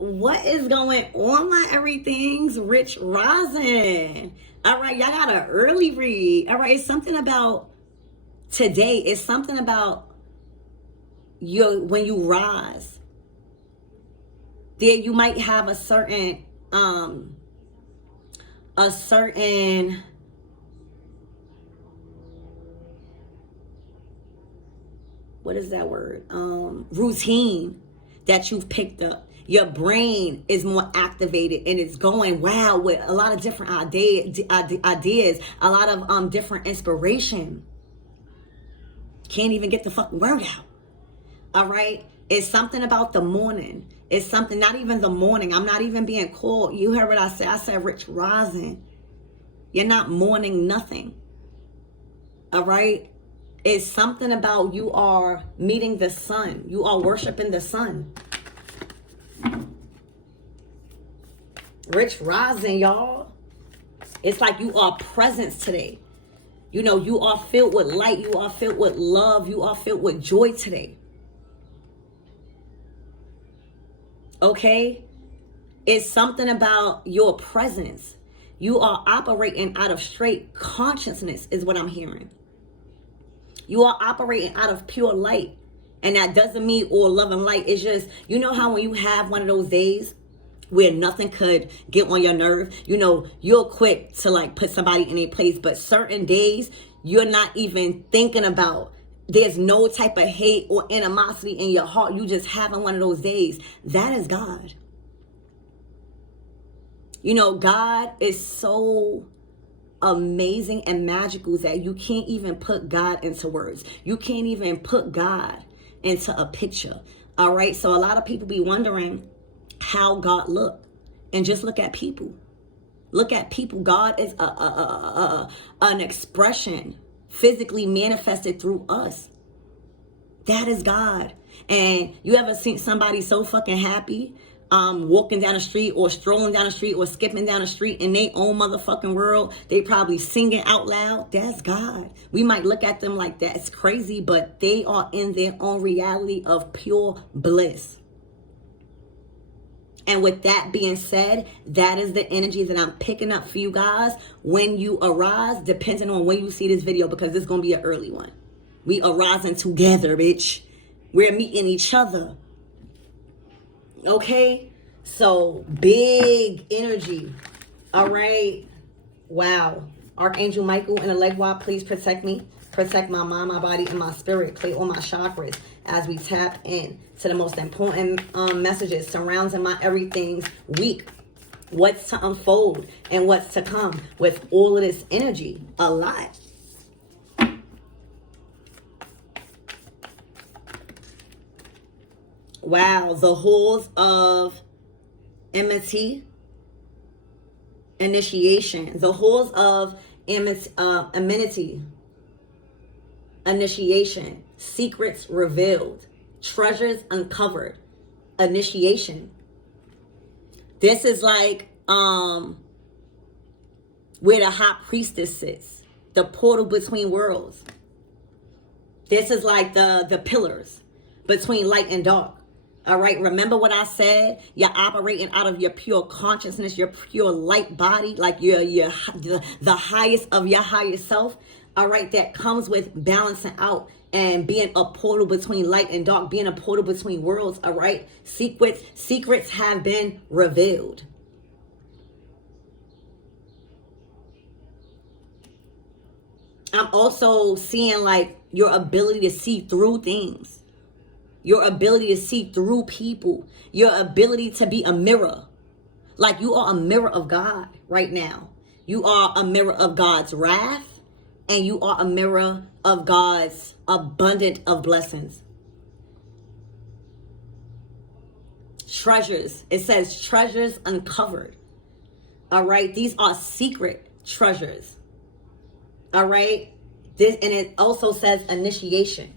What is going on, my everything's Rich Rosin? All right, y'all got an early read. All right, it's something about today. It's something about when you rise. There you might have a certain what is that word? Routine that you've picked up. Your brain is more activated and it's going wow with a lot of different ideas, a lot of different inspiration. Can't even get the fucking word out. All right. It's something about the morning. It's something, not even the morning. I'm not even being called. You heard what I said. I said Rich Rosin. You're not mourning nothing. All right. It's something about you are meeting the sun. You are worshiping the sun. Rich Rosin, y'all. It's like you are presence today. You know, you are filled with light. You are filled with love. You are filled with joy today. Okay? It's something about your presence. You are operating out of straight consciousness is what I'm hearing. You are operating out of pure light. And that doesn't mean all love and light. It's just, you know how when you have one of those days where nothing could get on your nerve, you know, you're quick to like put somebody in their place. But certain days, you're not even thinking about, there's no type of hate or animosity in your heart. You just having one of those days. That is God. You know, God is so amazing and magical that you can't even put God into words. You can't even put God into a picture. All right. So a lot of people be wondering how God look, and just look at people. Look at people. God is an expression physically manifested through us. That is God. And you ever seen somebody so fucking happy walking down the street or strolling down the street or skipping down the street in their own motherfucking world? They probably singing out loud. That's God. We might look at them like that's crazy, but they are in their own reality of pure bliss. And with that being said, that is the energy that I'm picking up for you guys when you arise, depending on when you see this video, because this is going to be an early one. We arising together, bitch. We're meeting each other. Okay? So, big energy. All right? Wow. Archangel Michael and the Legwa, please protect me. Protect my mind, my body, and my spirit. Play all my chakras as we tap in to the most important messages surrounding my everything's week. What's to unfold and what's to come with all of this energy. A lot. Wow. The halls of enmity, initiation. The halls of amenity. Initiation, secrets revealed, treasures uncovered, initiation. This is like where the high priestess sits, the portal between worlds. This is like the pillars between light and dark. All right, remember what I said? You're operating out of your pure consciousness, your pure light body, like the highest of your highest self. All right, that comes with balancing out and being a portal between light and dark, being a portal between worlds. All right, secrets have been revealed. I'm also seeing like your ability to see through things, your ability to see through people, your ability to be a mirror. Like you are a mirror of God right now. You are a mirror of God's wrath. And you are a mirror of God's abundant of blessings. Treasures. It says treasures uncovered. All right. These are secret treasures. All right. And it also says initiation.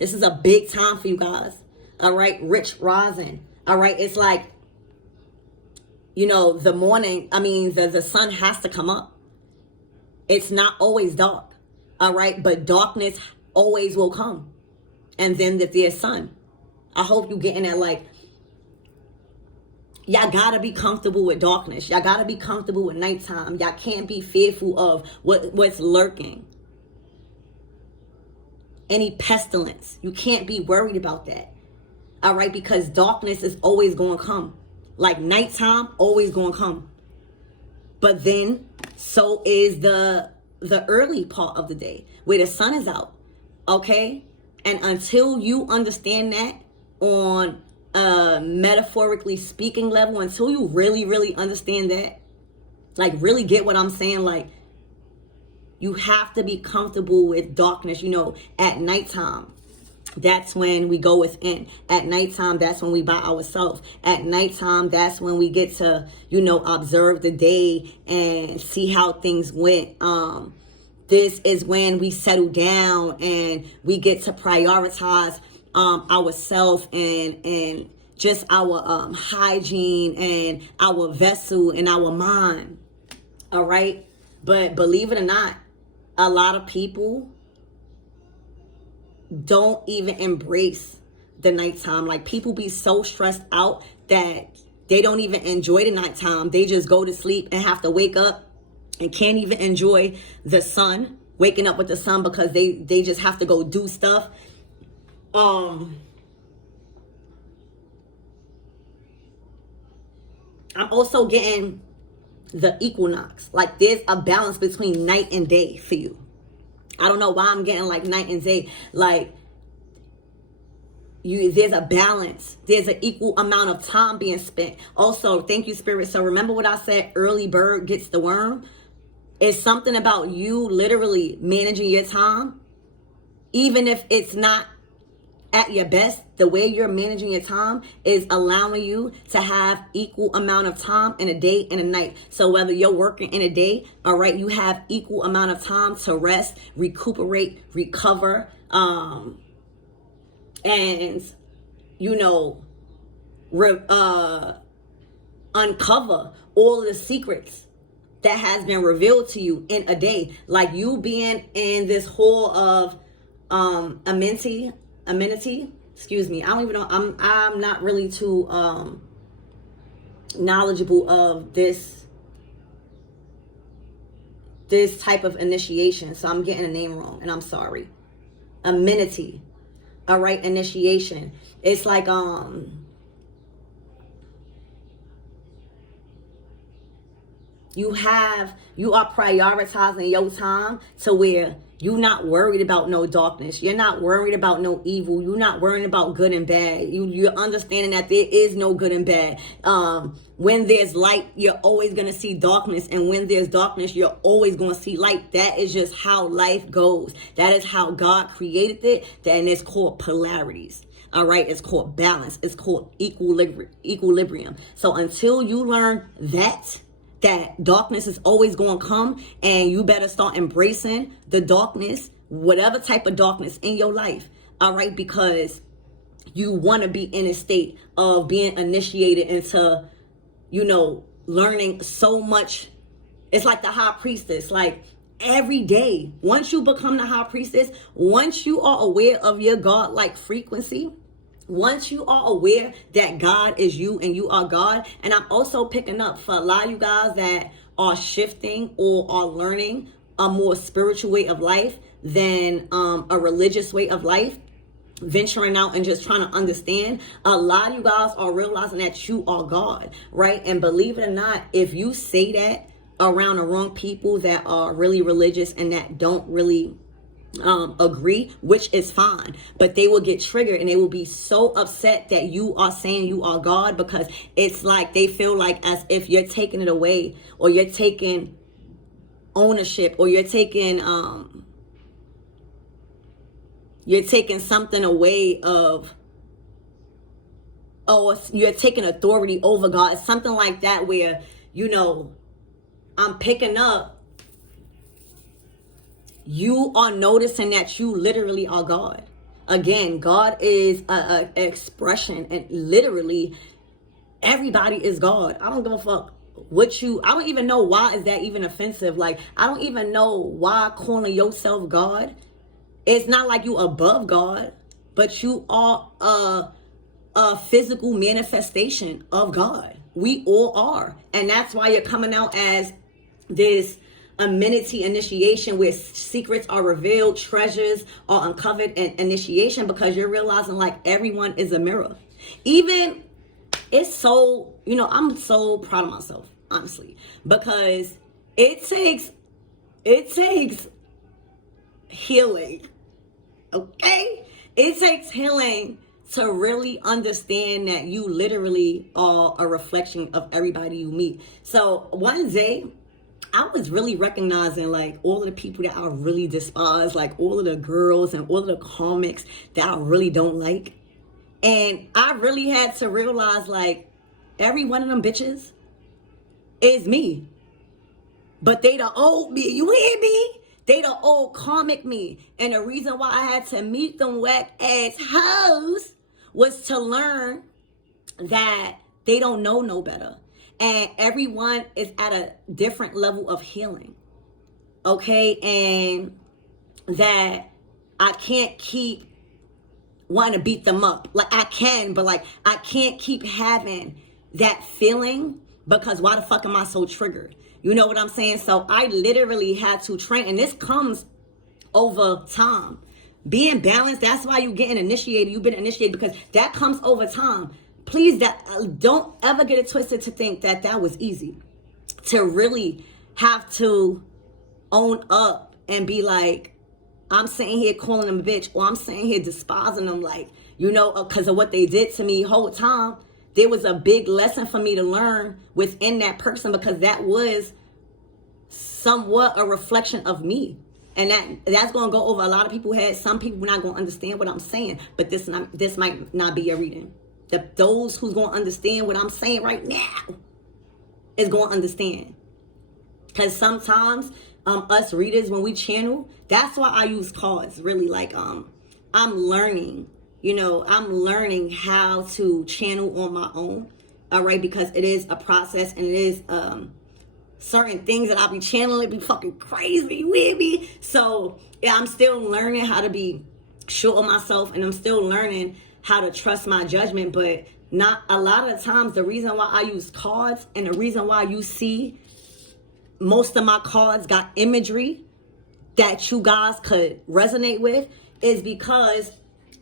This is a big time for you guys. All right. Rich Rosin. All right. It's like, you know, the morning, the sun has to come up. It's not always dark, all right? But darkness always will come. And then there's sun. I hope you're getting that, like, Y'all gotta be comfortable with darkness. Y'all gotta be comfortable with nighttime. Y'all can't be fearful of what's lurking. Any pestilence. You can't be worried about that. All right, because darkness is always going to come. Like nighttime, always going to come. But then, so is the early part of the day, where the sun is out. Okay? And until you understand that on a metaphorically speaking level, until you really, really understand that, like really get what I'm saying, like you have to be comfortable with darkness, at nighttime. That's when we go within. At nighttime, that's when we by ourselves. At nighttime, that's when we get to, observe the day and see how things went. This is when we settle down and we get to prioritize ourselves and just our hygiene and our vessel and our mind. All right? But believe it or not, a lot of people don't even embrace the nighttime. Like, people be so stressed out that they don't even enjoy the nighttime. They just go to sleep and have to wake up and can't even enjoy the sun, waking up with the sun, because they just have to go do stuff. I'm also getting the equinox. Like, there's a balance between night and day for you. I don't know why I'm getting like night and day. Like, there's a balance. There's an equal amount of time being spent. Also, thank you, Spirit. So remember what I said, early bird gets the worm? It's something about you literally managing your time. Even if it's not at your best, the way you're managing your time is allowing you to have equal amount of time in a day and a night. So whether you're working in a day, all right, you have equal amount of time to rest, recuperate, recover, and uncover all of the secrets that has been revealed to you in a day. Like, you being in this hall of amenity. Excuse me. I don't even know. I'm not really too knowledgeable of this type of initiation. So I'm getting the name wrong, and I'm sorry. Amenity. All right, initiation. It's like you are prioritizing your time to where you're not worried about no darkness. You're not worried about no evil. You're not worrying about good and bad. You're understanding that there is no good and bad. When there's light, you're always going to see darkness. And when there's darkness, you're always going to see light. That is just how life goes. That is how God created it. And it's called polarities. All right. It's called balance. It's called equilibrium. So until you learn that darkness is always going to come, and you better start embracing the darkness, whatever type of darkness in your life. All right. Because you want to be in a state of being initiated into, learning so much. It's like the high priestess. Like, every day, once you become the high priestess, once you are aware of your God-like frequency, once you are aware that God is you and you are God. And I'm also picking up for a lot of you guys that are shifting or are learning a more spiritual way of life than a religious way of life, venturing out and just trying to understand. A lot of you guys are realizing that you are God, right? And believe it or not, if you say that around the wrong people that are really religious and that don't really agree, which is fine, but they will get triggered and they will be so upset that you are saying you are God, because it's like they feel like as if you're taking it away, or you're taking ownership, or you're taking something away of, you're taking authority over God. It's something like that where, I'm picking up, you are noticing that you literally are God. Again, God is an expression, and literally everybody is God. I don't give a fuck I don't even know why is that even offensive. Like, I don't even know why calling yourself God. It's not like you above God, but you are a physical manifestation of God. We all are. And that's why you're coming out as this amenity initiation where secrets are revealed, treasures are uncovered, and initiation, because you're realizing like everyone is a mirror. Even it's so, I'm so proud of myself, honestly, because it takes healing. Okay? It takes healing to really understand that you literally are a reflection of everybody you meet. So one day, I was really recognizing like all of the people that I really despise, like all of the girls and all of the comics that I really don't like. And I really had to realize like every one of them bitches is me. But they the old me. You hear me? They the old comic me. And the reason why I had to meet them whack ass hoes was to learn that they don't know no better. And everyone is at a different level of healing. Okay? And that I can't keep wanting to beat them up. Like I can, but like I can't keep having that feeling, because why the fuck am I so triggered? You know what I'm saying? So I literally had to train, and this comes over time. Being balanced, that's why you getting initiated. You've been initiated because that comes over time. Please, don't ever get it twisted to think that that was easy. To really have to own up and be like, I'm sitting here calling them a bitch, or I'm sitting here despising them, like, because of what they did to me whole time. There was a big lesson for me to learn within that person, because that was somewhat a reflection of me. And that's going to go over a lot of people's heads. Some people not going to understand what I'm saying, but this might not be your reading. Those who's going to understand what I'm saying right now is going to understand. Because sometimes us readers, when we channel, that's why I use cards. Really, like I'm learning. I'm learning how to channel on my own. All right, because it is a process, and it is certain things that I'll be channeling be fucking crazy with me. So yeah, I'm still learning how to be sure of myself, and I'm still learning how to trust my judgment. But not a lot of times, the reason why I use cards, and the reason why you see most of my cards got imagery that you guys could resonate with, is because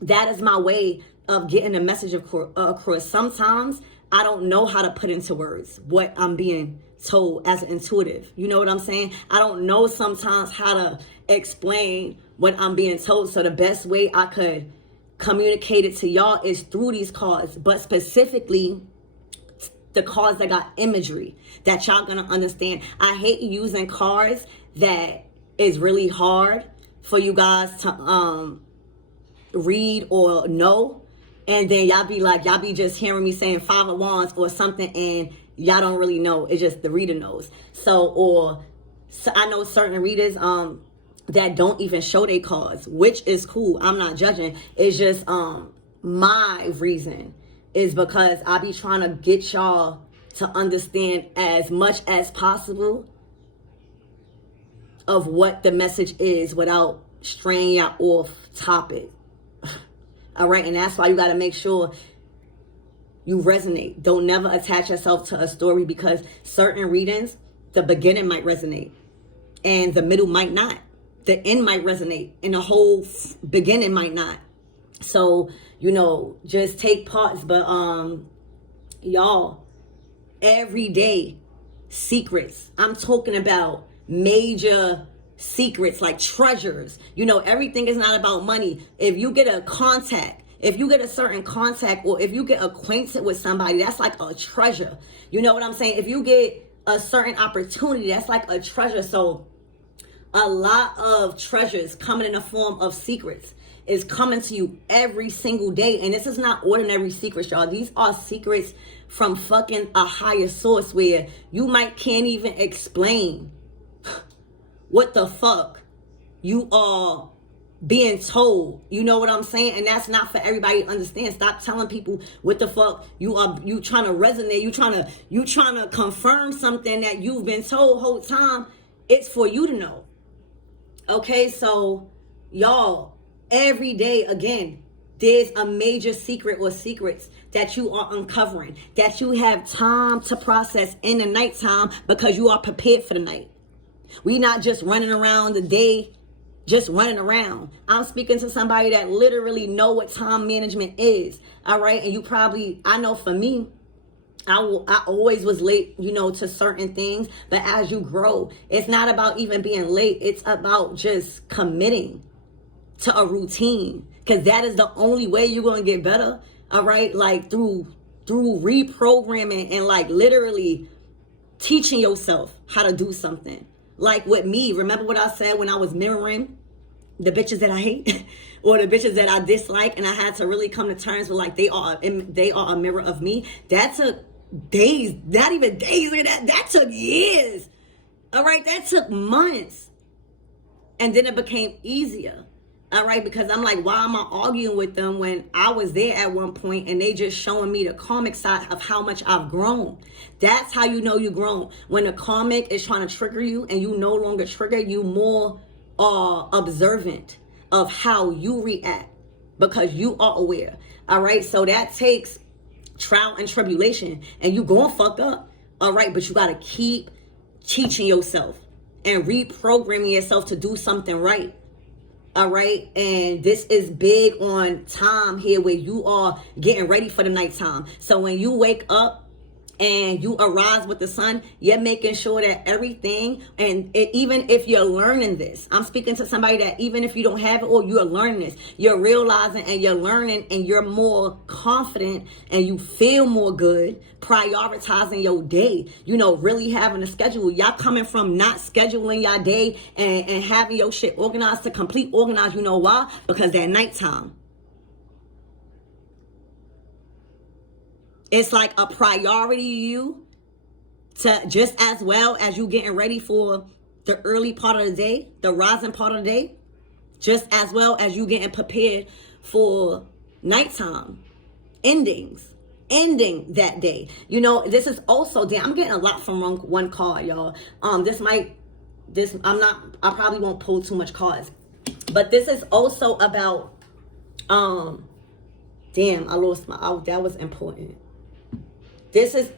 that is my way of getting a message across. Sometimes I don't know how to put into words what I'm being told as an intuitive. You know what I'm saying? I don't know sometimes how to explain what I'm being told. So the best way I could communicate it to y'all is through these cards, but specifically the cards that got imagery that y'all gonna understand. I hate using cards that is really hard for you guys to read or know, and then y'all be just hearing me saying 5 of wands or something, and y'all don't really know. It's just the reader knows. So I know certain readers that don't even show their cards, which is cool. I'm not judging. It's just my reason is because I be trying to get y'all to understand as much as possible of what the message is without straying y'all off topic. All right, and that's why you got to make sure you resonate. Don't never attach yourself to a story, because certain readings, the beginning might resonate and the middle might not. The end might resonate and the whole beginning might not. So, just take parts. But y'all, every day, secrets. I'm talking about major secrets, like treasures. Everything is not about money. If you get a contact, if you get a certain contact, or if you get acquainted with somebody, that's like a treasure. You know what I'm saying? If you get a certain opportunity, that's like a treasure. So a lot of treasures coming in the form of secrets is coming to you every single day. And this is not ordinary secrets, y'all. These are secrets from fucking a higher source, where you can't even explain what the fuck you are being told. You know what I'm saying? And that's not for everybody to understand. Stop telling people what the fuck you trying to resonate. You trying to confirm something that you've been told whole time. It's for you to know. Okay, so y'all, every day, again, there's a major secret or secrets that you are uncovering, that you have time to process in the nighttime because you are prepared for the night. We not just running around the day, just running around. I'm speaking to somebody that literally know what time management is. All right. And you probably, I know for me, I always was late, you know, to certain things. But as you grow, it's not about even being late. It's about just committing to a routine, because that is the only way you're going to get better. All right. Like through reprogramming and like literally teaching yourself how to do something. Like with me, remember what I said when I was mirroring the bitches that I hate or the bitches that I dislike, and I had to really come to terms with like they are a mirror of me. That took days, not even days, that took years. All right, that took months. And then it became easier. All right, because I'm like, why am I arguing with them when I was there at one point and they just showing me the karmic side of how much I've grown? That's how you know you've grown. When the karmic is trying to trigger you and you no longer trigger, you more are observant of how you react because you are aware. All right, so that takes trial and tribulation, and you gonna fuck up. All right, but you gotta keep teaching yourself and reprogramming yourself to do something right. All right. And this is big on time here where you are getting ready for the nighttime. So when you wake up and you arise with the sun, you're making sure that everything, and even if you're learning this, I'm speaking to somebody that even if you don't have it or you're learning this, you're realizing and you're learning and you're more confident and you feel more good, prioritizing your day, you know, really having a schedule. Y'all coming from not scheduling your day and having your shit organized to complete organized. You know why? Because that nighttime, it's like a priority to you, to just as well as you getting ready for the early part of the day, the rising part of the day, just as well as you getting prepared for nighttime ending that day. You know, this is also, damn, I'm getting a lot from one card, y'all. I probably won't pull too much cards, but this is also about, damn, I lost that was important. This is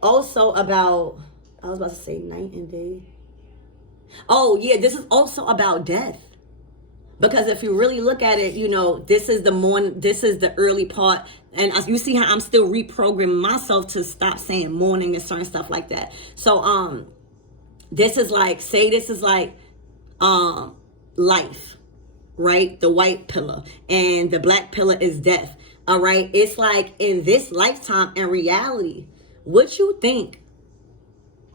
also about, I was about to say night and day. Oh yeah, this is also about death. Because if you really look at it, you know, this is the morning, this is the early part. And as you see how I'm still reprogramming myself to stop saying morning and certain stuff like that. So this is like, say this is like life, right? The white pillar, and the black pillar is death. All right. It's like in this lifetime, in reality, what you think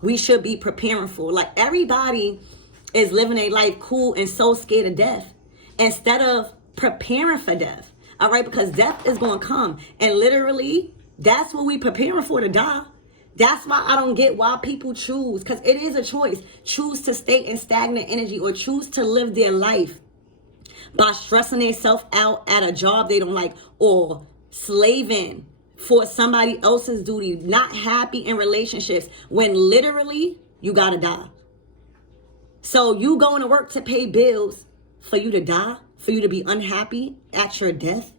we should be preparing for. Like everybody is living a life cool and so scared of death instead of preparing for death. All right. Because death is going to come, and literally that's what we preparing for, to die. That's why I don't get why people choose, because it is a choice. Choose to stay in stagnant energy or choose to live their life by stressing themselves out at a job they don't like, or slaving for somebody else's duty, not happy in relationships when literally you gotta die. So you going to work to pay bills for you to die, for you to be unhappy at your death?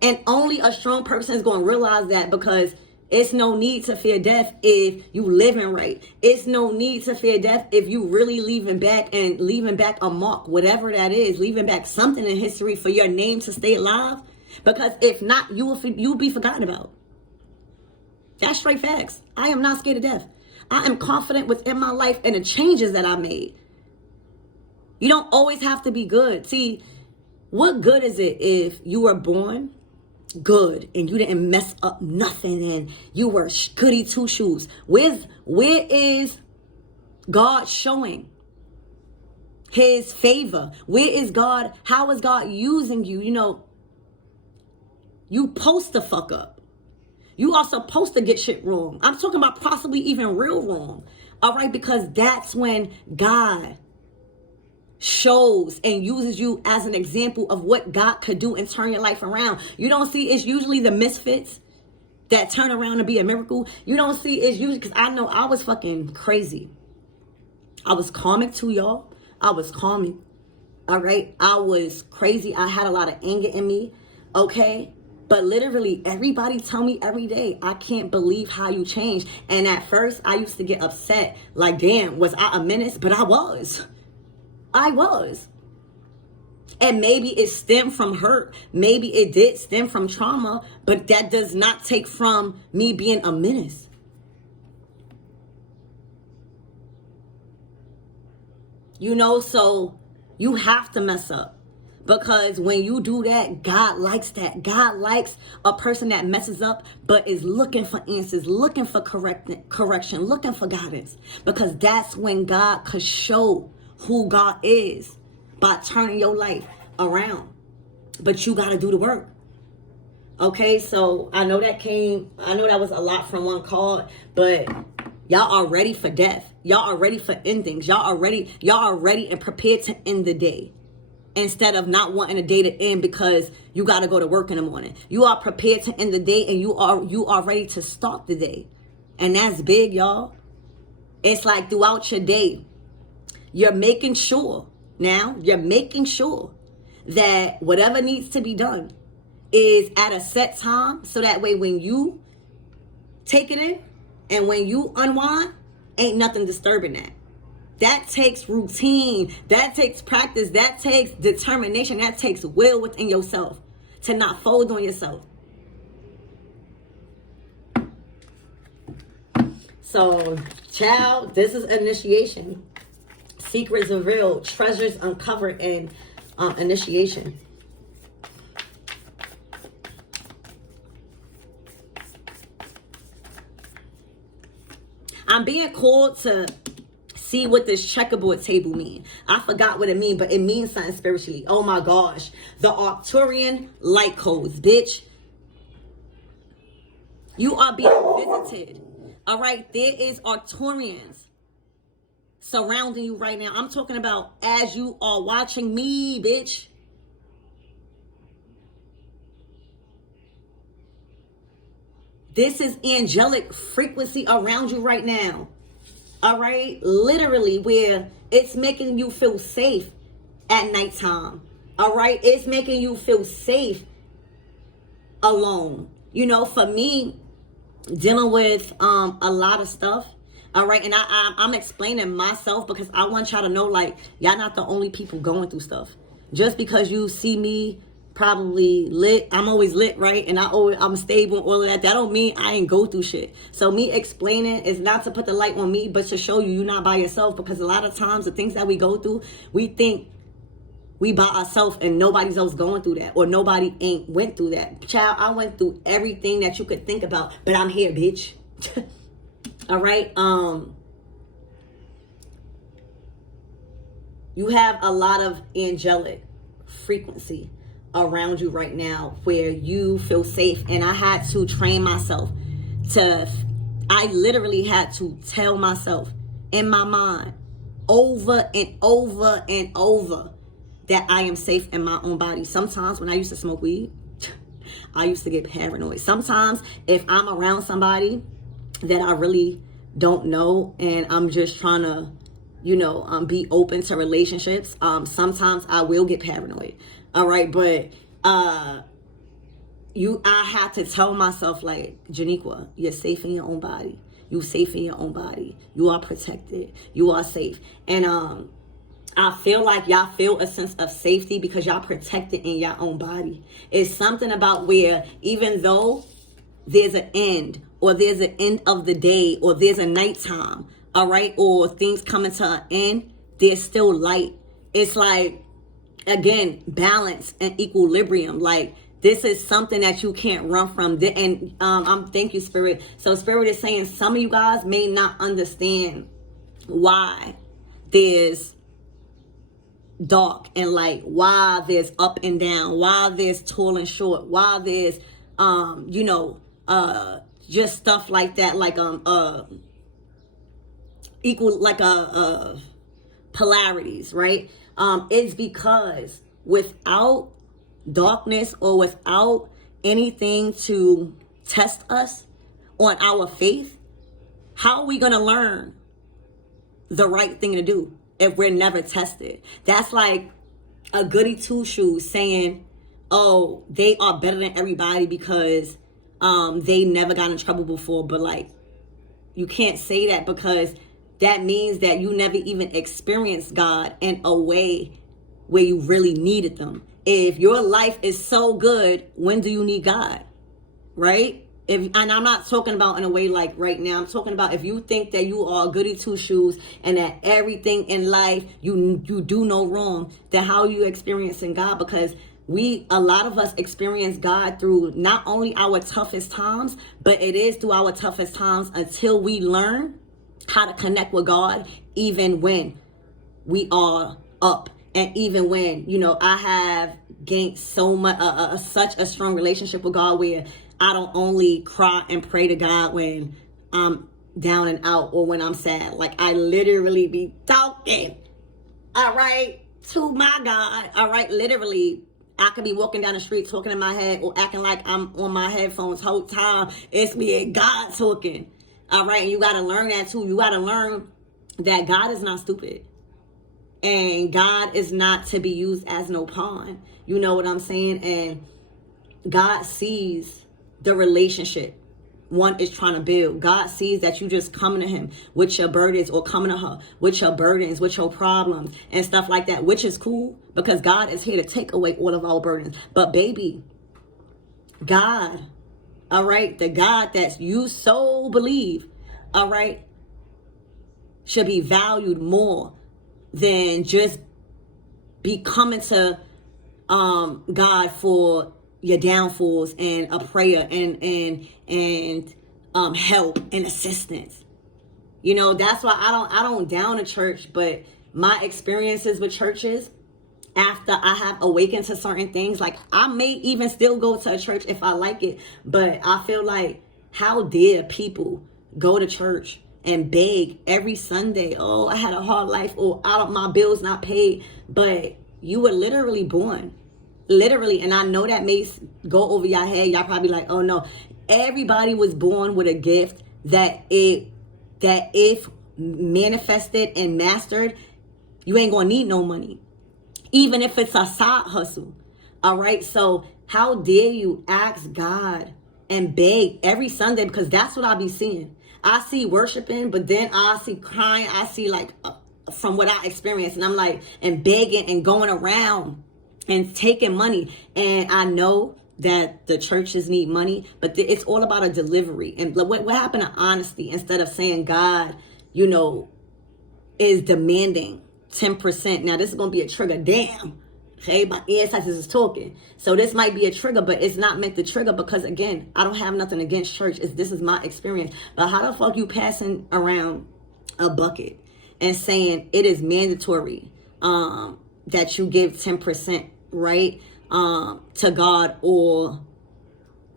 And only a strong person is going to realize that, because it's no need to fear death if you living right. It's no need to fear death if you really leaving back a mark, whatever that is, leaving back something in history for your name to stay alive. Because if not, you'll be forgotten about. That's straight facts. I am not scared of death. I am confident within my life and the changes that I made. You don't always have to be good. See, what good is it if you were born good and you didn't mess up nothing and you were goody two shoes? Where is God showing his favor? Where is God? How is God using you? You know, you supposed to fuck up. You are supposed to get shit wrong. I'm talking about possibly even real wrong. All right, because that's when God shows and uses you as an example of what God could do and turn your life around. You don't see, it's usually the misfits that turn around and be a miracle. You don't see, it's usually, because I know I was fucking crazy. I was karmic too, y'all. I was karmic. All right. I was crazy. I had a lot of anger in me. Okay. But literally everybody tell me every day, I can't believe how you changed. And at first I used to get upset. Like, damn, was I a menace? But I was. And maybe it stemmed from hurt. Maybe it did stem from trauma. But that does not take from me being a menace. You know, so you have to mess up. Because when you do that, God likes that. God likes a person that messes up, but is looking for answers, looking for correction, looking for guidance. Because that's when God could show who God is by turning your life around. But you got to do the work. Okay, so I know that was a lot from one card, but y'all are ready for death. Y'all are ready for endings. Y'all are ready and prepared to end the day. Instead of not wanting a day to end because you got to go to work in the morning. You are prepared to end the day, and you are ready to start the day. And that's big, y'all. It's like throughout your day, you're making sure that whatever needs to be done is at a set time. So that way when you take it in and when you unwind, ain't nothing disturbing that. That takes routine. That takes practice. That takes determination. That takes will within yourself to not fold on yourself. So, child, this is initiation. Secrets revealed, treasures uncovered, and initiation. I'm being called to see what this checkerboard table mean. I forgot what it means, but it means something spiritually. Oh my gosh. The Arcturian light codes, bitch. You are being visited. All right. There is Arcturians surrounding you right now. I'm talking about as you are watching me, bitch. This is angelic frequency around you right now. All right, literally where it's making you feel safe at nighttime. All right, it's making you feel safe alone. You know, for me, dealing with a lot of stuff. All right, and I'm explaining myself because I want y'all to know, like, y'all not the only people going through stuff. Just because you see me probably lit, I'm always lit, right? And I'm stable, all of that. That don't mean I ain't go through shit. So me explaining is not to put the light on me, but to show you're not by yourself. Because a lot of times the things that we go through, we think we by ourselves and nobody's else going through that, or nobody ain't went through that. Child, I went through everything that you could think about, but I'm here, bitch. All right. You have a lot of angelic frequency around you right now where you feel safe. And I had to train myself I literally had to tell myself in my mind over and over and over that I am safe in my own body. Sometimes when I used to smoke weed, I used to get paranoid. Sometimes if I'm around somebody that I really don't know and I'm just trying to, be open to relationships, sometimes I will get paranoid. All right, but I had to tell myself, like, Janiqua, you're safe in your own body. You're safe in your own body. You are protected. You are safe. And I feel like y'all feel a sense of safety because y'all protected in your own body. It's something about where even though there's an end, or there's an end of the day, or there's a nighttime, all right, or things coming to an end, there's still light. It's like, again, balance and equilibrium. Like, this is something that you can't run from. And thank you, Spirit. So Spirit is saying some of you guys may not understand why there's dark and light, why there's up and down, why there's tall and short, why there's just stuff like that, like equal, like polarities, right? It's because without darkness or without anything to test us on our faith, how are we going to learn the right thing to do if we're never tested? That's like a goody two shoes saying, oh, they are better than everybody because they never got in trouble before. But like, you can't say that, because that means that you never even experienced God in a way where you really needed them. If your life is so good, when do you need God? Right? And I'm not talking about in a way like right now. I'm talking about if you think that you are a goody two shoes and that everything in life you do no wrong, then how are you experiencing God? Because a lot of us experience God through not only our toughest times, but it is through our toughest times until we learn how to connect with God, even when we are up. And even when, I have gained so much, such a strong relationship with God, where I don't only cry and pray to God when I'm down and out or when I'm sad. Like, I literally be talking, all right, to my God, all right, literally. I could be walking down the street talking in my head or acting like I'm on my headphones whole time. It's me and God talking, all right? And you got to learn that too. You got to learn that God is not stupid. And God is not to be used as no pawn. You know what I'm saying? And God sees the relationship one is trying to build. God sees that you just coming to him with your burdens, or coming to her with your burdens, with your problems and stuff like that, which is cool, because God is here to take away all of our burdens. But baby, God, all right, the God that you so believe, all right, should be valued more than just be coming to God for your downfalls and a prayer and help and assistance. That's why I don't down a church, but my experiences with churches, after I have awakened to certain things, like I may even still go to a church if I like it, but I feel like, how dare people go to church and beg every Sunday, oh, I had a hard life, or my bills not paid, but you were literally born. Literally, and I know that may go over your head. Y'all probably like, oh no. Everybody was born with a gift that if manifested and mastered, you ain't gonna need no money. Even if it's a side hustle. All right. So how dare you ask God and beg every Sunday? Because that's what I be seeing. I see worshiping, but then I see crying. I see like from what I experienced, and I'm like, and begging and going around and taking money. And I know that the churches need money, but it's all about a delivery. And what happened to honesty? Instead of saying God, is demanding 10%. Now, this is going to be a trigger. Damn. Okay, my ancestors is talking. So this might be a trigger, but it's not meant to trigger, because, again, I don't have nothing against church. This is my experience. But how the fuck you passing around a bucket and saying it is mandatory that you give 10%, right, to God, or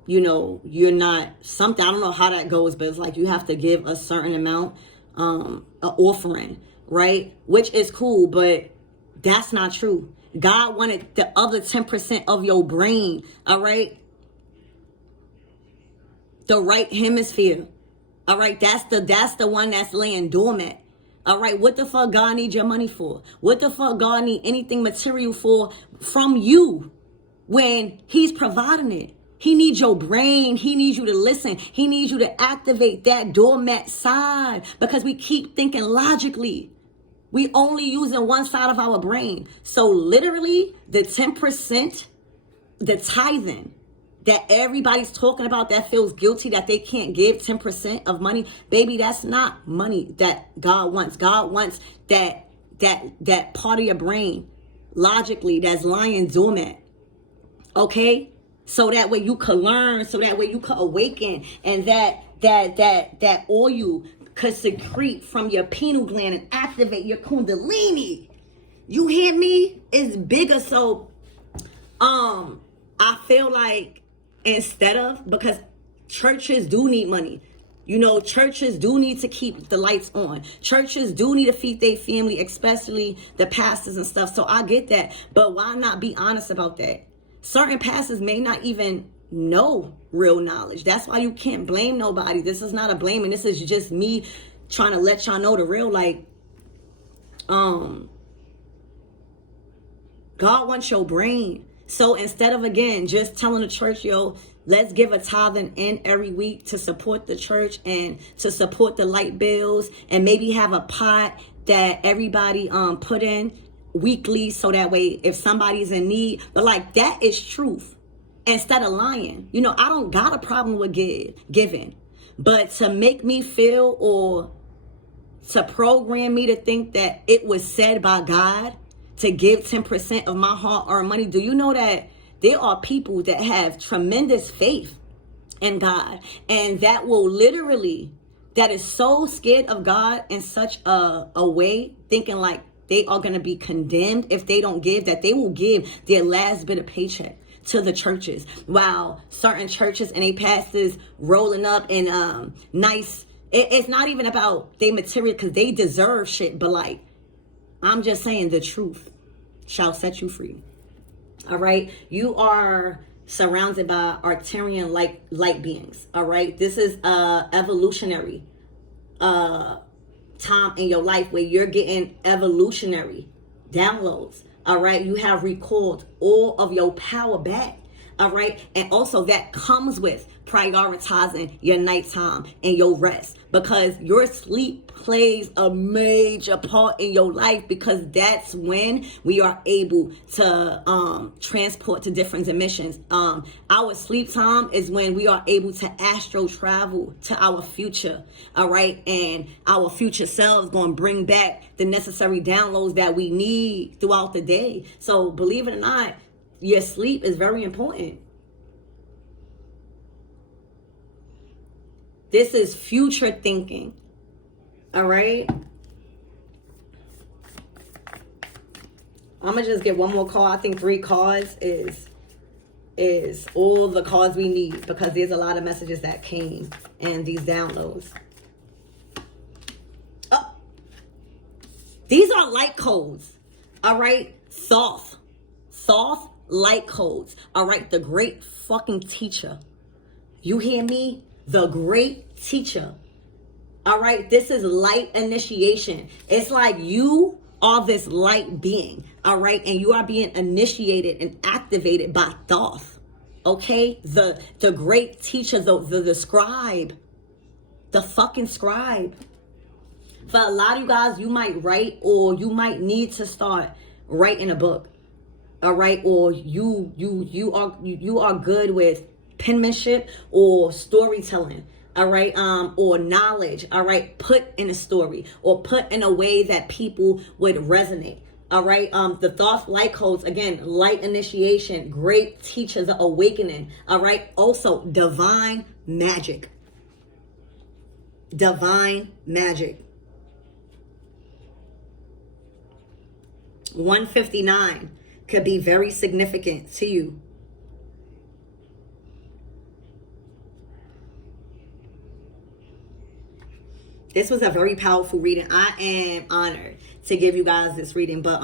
you're not something. I don't know how that goes, but it's like you have to give a certain amount, an offering, right, which is cool, but that's not true. God wanted the other 10% of your brain, all right, the right hemisphere, all right, that's the one that's laying dormant. All right, what the fuck God need your money for? What the fuck God need anything material for from you when he's providing it? He needs your brain. He needs you to listen. He needs you to activate that doormat side, because we keep thinking logically. We only using one side of our brain. So literally the 10%, the tithing that everybody's talking about, that feels guilty that they can't give 10% of money, baby, that's not money that God wants. God wants that part of your brain logically that's lying dormant. Okay? So that way you could learn, so that way you could awaken, and that oil could secrete from your pineal gland and activate your kundalini. You hear me? It's bigger. So I feel like, instead of, because churches do need money. Churches do need to keep the lights on. Churches do need to feed their family, especially the pastors and stuff. So I get that. But why not be honest about that? Certain pastors may not even know real knowledge. That's why you can't blame nobody. This is not a blaming. This is just me trying to let y'all know the real, like, God wants your brain. So instead of, again, just telling the church, yo, let's give a tithing in every week to support the church and to support the light bills, and maybe have a pot that everybody put in weekly, so that way if somebody's in need, but like, that is truth instead of lying. You know, I don't got a problem with giving, but to make me feel, or to program me to think that it was said by God to give 10% of my hard-earned money. Do you know that there are people that have tremendous faith in God, and that will literally, that is so scared of God in such a way, thinking like they are going to be condemned if they don't give, that they will give their last bit of paycheck to the churches, while certain churches and they pastors rolling up in nice, it's not even about they material, because they deserve shit, but like, I'm just saying, the truth shall set you free. All right. You are surrounded by Arcturian light beings. All right. This is evolutionary time in your life where you're getting evolutionary downloads. All right. You have recalled all of your power back. All right. And also that comes with prioritizing your nighttime and your rest, because your sleep plays a major part in your life, because that's when we are able to transport to different dimensions. Our sleep time is when we are able to astral travel to our future. All right. And our future selves going to bring back the necessary downloads that we need throughout the day. So believe it or not, your sleep is very important. This is future thinking. All right. I'm going to just get one more card. I think 3 cards is all the cards we need, because there's a lot of messages that came in these downloads. Oh, these are light codes. All right. Soft light codes. All right. The great fucking teacher. You hear me? The great teacher. All right. This is light initiation. It's like you are this light being. All right. And you are being initiated and activated by Thoth. Okay. The great teacher, the scribe, the fucking scribe. For a lot of you guys, you might write, or you might need to start writing a book. All right. Or you are good with penmanship or storytelling. All right. Or knowledge. All right. Put in a story, or put in a way that people would resonate. All right. The Thoth light codes, again, light initiation, great teachers, awakening. All right. Also divine magic. Divine magic. 159 could be very significant to you. This was a very powerful reading. I am honored to give you guys this reading. But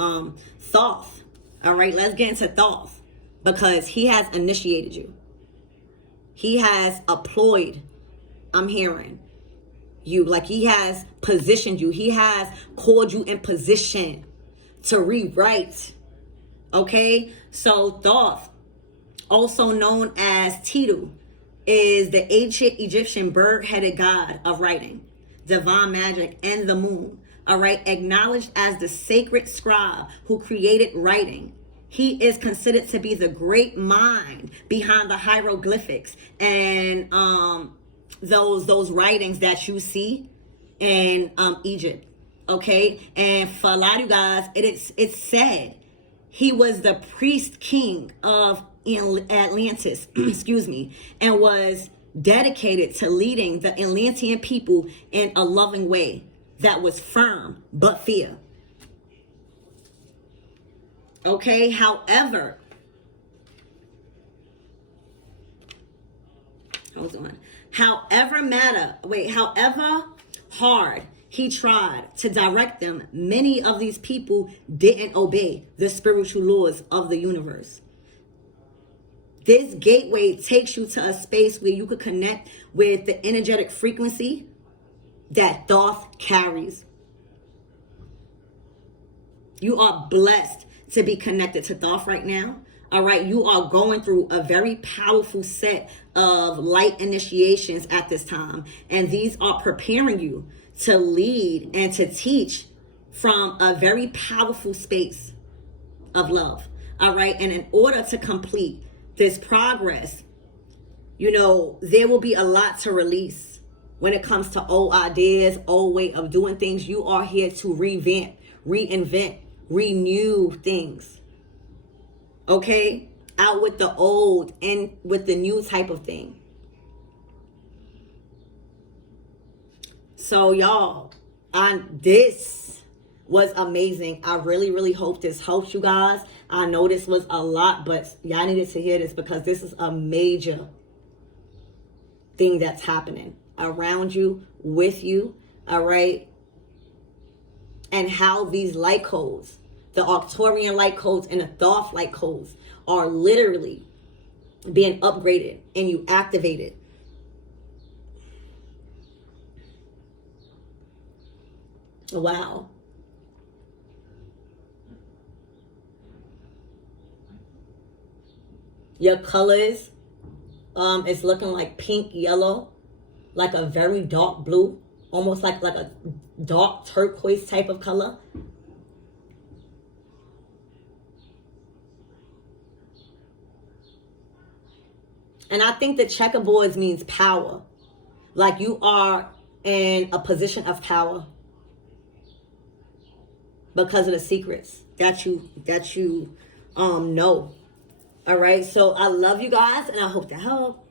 Thoth, all right, let's get into Thoth, because he has initiated you. He has employed, I'm hearing you, like he has positioned you. He has called you in position to rewrite. Okay, so Thoth, also known as Titu, is the ancient Egyptian bird-headed god of writing, divine magic, and the moon. All right, acknowledged as the sacred scribe who created writing. He is considered to be the great mind behind the hieroglyphics and those writings that you see in Egypt. Okay, and for a lot of you guys, it's said he was the priest king of Atlantis, excuse me, and was dedicated to leading the Atlantean people in a loving way that was firm but fair. Okay, however, hold on. However hard he tried to direct them, many of these people didn't obey the spiritual laws of the universe. This gateway takes you to a space where you could connect with the energetic frequency that Thoth carries. You are blessed to be connected to Thoth right now. All right, you are going through a very powerful set of light initiations at this time. And these are preparing you to lead and to teach from a very powerful space of love. All right, and in order to complete this progress, you know, there will be a lot to release when it comes to old ideas, old way of doing things. You are here to revamp, reinvent, renew things. Okay? Out with the old and with the new type of thing. So y'all, this was amazing. I really, really hope this helps you guys. I know this was a lot, but y'all needed to hear this because this is a major thing that's happening around you, with you, all right? And how these light codes, the Arcturian light codes and the Thoth light codes, are literally being upgraded and you activated. Wow. Your colors is looking like pink, yellow, like a very dark blue, almost like a dark turquoise type of color. And I think the checkerboards means power. Like you are in a position of power because of the secrets that you know. All right, so I love you guys and I hope to help.